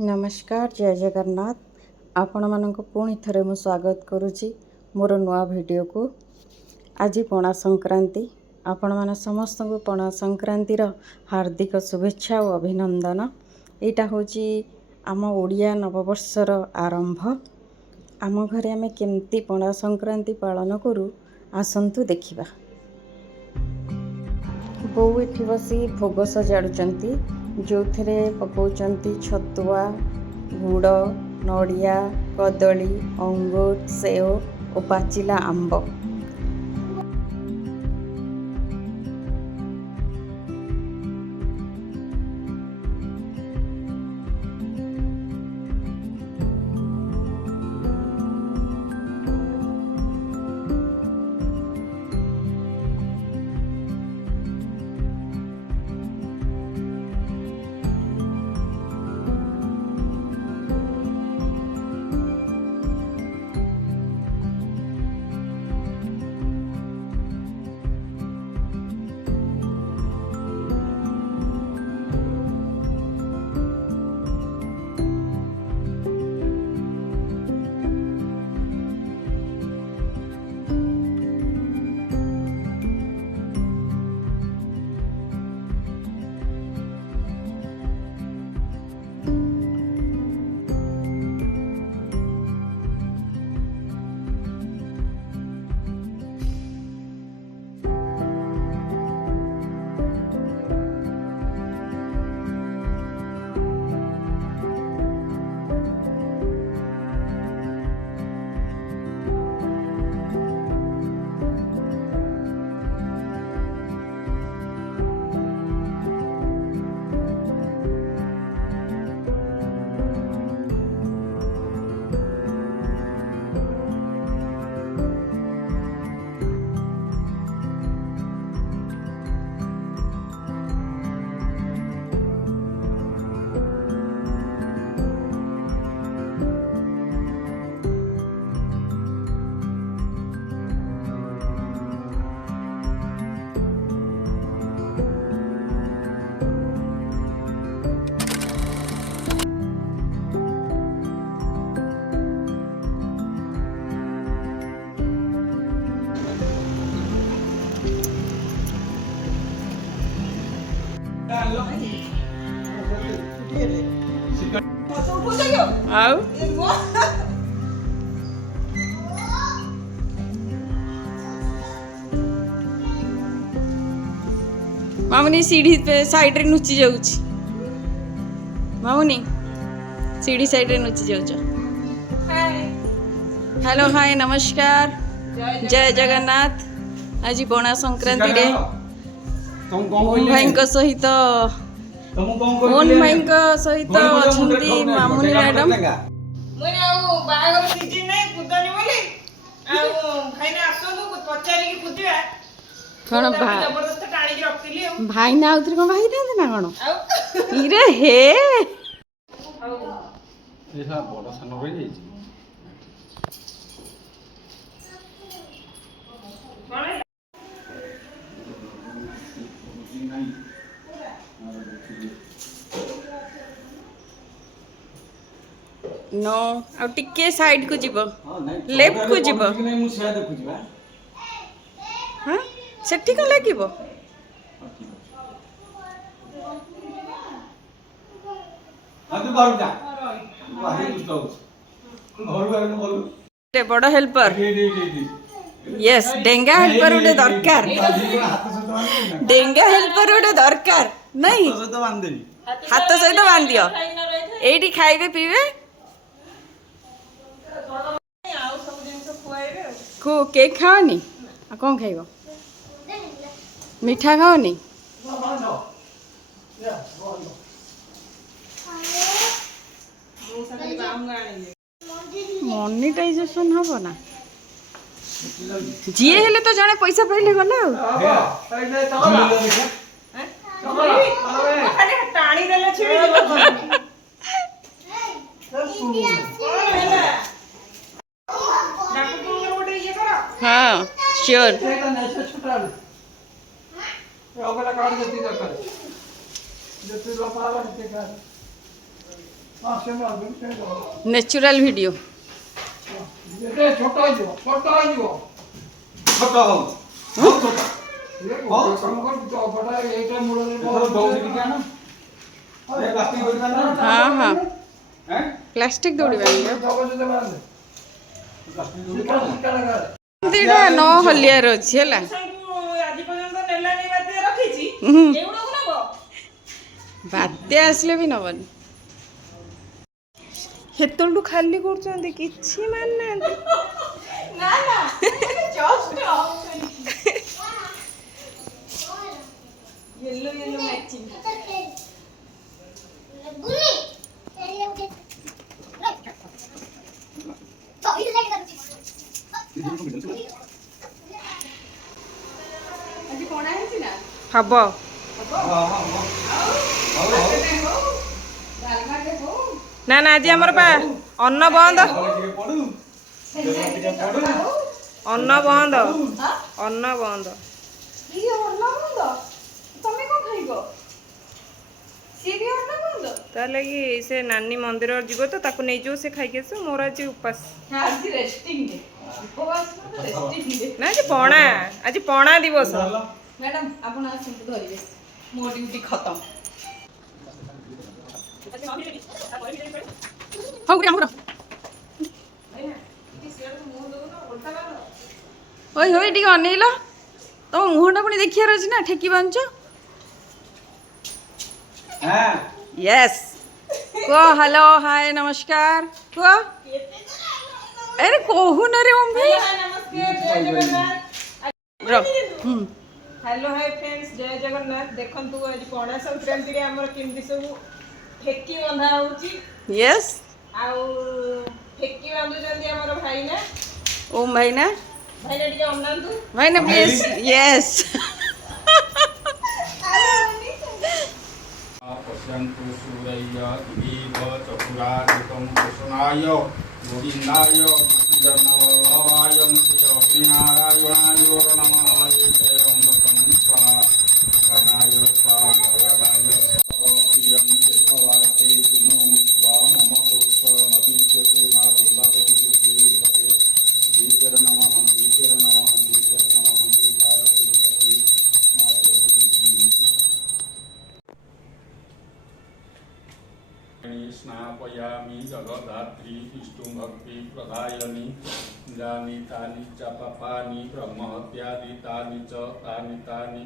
नमस्कार जय जगन्नाथ आपण मानक पुणी थरे मु स्वागत करुच्ची मोर नुआ वीडियो को। आज पणा संक्रांति आपण मान समस्त को पणा संक्रांतिर हार्दिक शुभेच्छा और अभिनंदन। यहाँ हूँ आम ओडिया नववर्षर आरंभ। आम घरे आम केमती पणा संक्रांति पालन करूँ आसंतु देखिबा। बोऊ एठी बसी भोग सजाड़ुचंती जो थे पकाउचंती छतुआ गुड़ नड़िया कदली अंगूर सेव और पाचिला आंब। मामुनी सीढ़ी पे साइड रे नुची जाउची। मामुनी सीढ़ी साइड रे नुची जाउछ। हेलो हाय नमस्कार जय जगन्नाथ। आज पणा संक्रांति रे भाई सहित मोहन भाई सहित अछंती मामुनी मैडम। कौन भाई ना आउथरे कौन भाई था ना कौन इरे हे ऐसा बड़ा सन हो जाई नो आ टिके साइड को जीव लेफ्ट को जीव हां सेठी को लागिवो बड़ हेल्पर यस डेंगा हेल्पर उठे दरकार डेंगा हेल्पर उठे दरकार नहीं हाथ सहित बांध दियो एठी खाइबे पीबे को केक खाओनी आ कौन खाइबो मीठा खाओनी मोनिटाइजेशन हबो ना जी हेले तो जने पैसा पाइले गला खाली टाणी देले छिड़ी हाँ श्योर ନ୍ୟାଚୁରାଲ ଭିଡ଼ିଓ। ଛୋଟ ହଉ ହଁ ହଁ ପ୍ଲାଷ୍ଟିକ ଦୌଡ଼ିବାନି ଏଇଟା ନ ହଲିଆର ଅଛି ହେଲା। ବାତ୍ୟା ଆସିଲେ ବି ନବନି। ହେତେବେଳଠୁ ଖାଲି କରୁଛନ୍ତି କିଛି ମାନୁନାହାନ୍ତି। ହବ ନା ନା ଆଜି ଆମର ପା ଅନ୍ନ ବନ୍ଦ। ଅନ୍ନ ବନ୍ଦ। ଅନ୍ନ ବନ୍ଦ। ତାହେଲେ କି ସେ ନାନୀ ମନ୍ଦିର ଯିବ ତ ତାକୁ ନେଇଯିବ, ସେ ଖାଇକି ଆସିବ। ମୋର ଆଜି ଉପାସ ନା ଆଜି ପଣା, ଆଜି ପଣା ଦିବସ। ମ୍ୟାଡାମ ଆପଣ ଆସନ୍ତୁ ଧରିବେ, ମୋ ଡ୍ୟୁଟି ଖତମ। ଓଇ ହୋଇ ଟିକେ ଅନେଇଲ, ତମ ମୁହଁଟା ପୁଣି ଦେଖିବାର ଅଛି ନା, ଠେକି ବାଞ୍ଚ। यस कुह हेलो हाय नमस्कार कुह। अरे कहू न रे मम्मी। हेलो हाय फ्रेंड्स, जय जगन्नाथ। देखंतु आज पणा संक्रांति रे हमर केमती सब ठेकी बंधा होची। यस आउ ठेकी बांधु जंदी हमर भाई ना, ओम भाई ना, भाई ने ଟିକେ ଅନାନ୍ତୁ ଭାଇ ନା ପ୍ଲିଜ। यस पश्यन्तु सूरय्य दिवीव चतुरादिकं कुसुनाय गोविन्दाय गोपीजनवल्लभाय श्रीनारायणाय नमः। ते अमृतं स्वाहा कनाय स्वाहा भगवाय प्रियं केशवार्ते पुनो मुक्त्वा मम पुष्पमभिद्यते मा दुर्लभति श्रीहते दीपेर नमः दीपेर नमः दीपेर नमः दीपारति सती स्नापयामि जगदात्री विष्णु भक्ति प्रदायनि जानि तानि च पापानि ब्रह्महत्यादि तानि च तानि तानि